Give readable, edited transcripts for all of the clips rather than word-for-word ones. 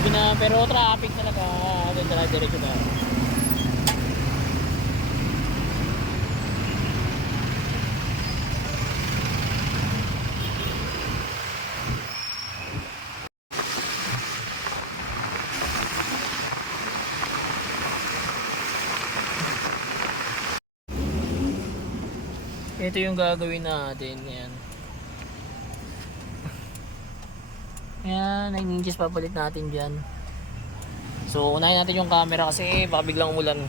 Gabi na, pero traffic talaga. Diretso na. Ito yung gagawin natin. Yan. Yan, 9 inches papalit natin dyan. So, unahin natin yung camera kasi baka biglang umulan.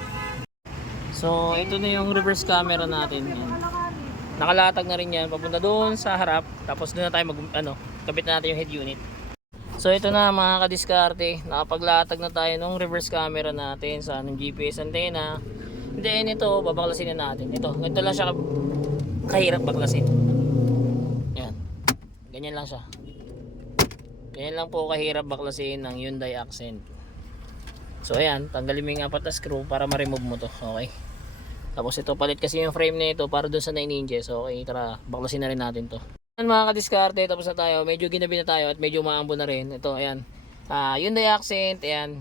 So, ito na yung reverse camera natin. Yan. Nakalatag na rin yan. Papunta doon sa harap. Tapos doon na tayo kabit na natin yung head unit. So, ito na mga kadiskarte. Nakapaglatag na tayo ng reverse camera natin sa GPS antenna. Then, ito, babaklasin na natin. Ito lang siya kahirap baklasin. Yan. Ganyan lang siya. Ganyan lang po kahirap baklasin ng Hyundai Accent. So ayan, tanggalin mo yung apat na screw para ma-remove mo to. Okay. Tapos ito, palit kasi yung frame nito para dun sa 9 inches. Okay, tara, baklasin na rin natin to. Ayan mga kadiskarte, tapos na tayo. Medyo ginabi na tayo at medyo maambo na rin. Ito, ayan. Hyundai Accent, ayan.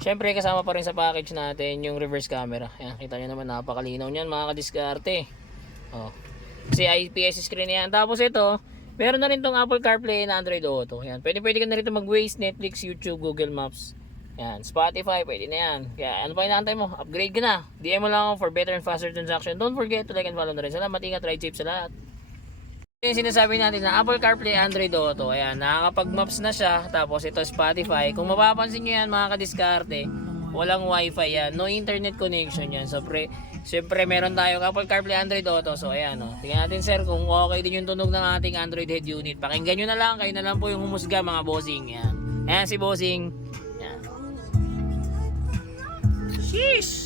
Syempre kasama pa rin sa package natin yung reverse camera. Ayan, kita nyo naman, napakalinaw niyan mga kadiskarte. Oh. Kasi IPS screen yan. Tapos ito, meron na rin tong Apple CarPlay na Android Auto. Yan. Pwede ka na rin mag-Waze, Netflix, YouTube, Google Maps. Yan. Spotify, pwede na yan. Kaya ano pa inaantay mo? Upgrade ka na. DM mo lang ako for better and faster transaction. Don't forget to like and follow na rin. Salamat, ingat, ride safe sa lahat. Yung sinasabi natin na Apple CarPlay, Android Auto. Ayan, nakakapag-maps na siya. Tapos ito Spotify. Kung mapapansin nyo yan mga kadiskarte, walang wifi yan. No internet connection yan. So, siyempre meron tayong Apple CarPlay, Android Auto. So ayan o. Tingnan natin sir kung okay din yung tunog ng ating Android head unit. Pakinggan nyo na lang. Kayo na lang po yung humusga mga bossing. Ayan. Ayan si bossing. Ayan. Sheesh!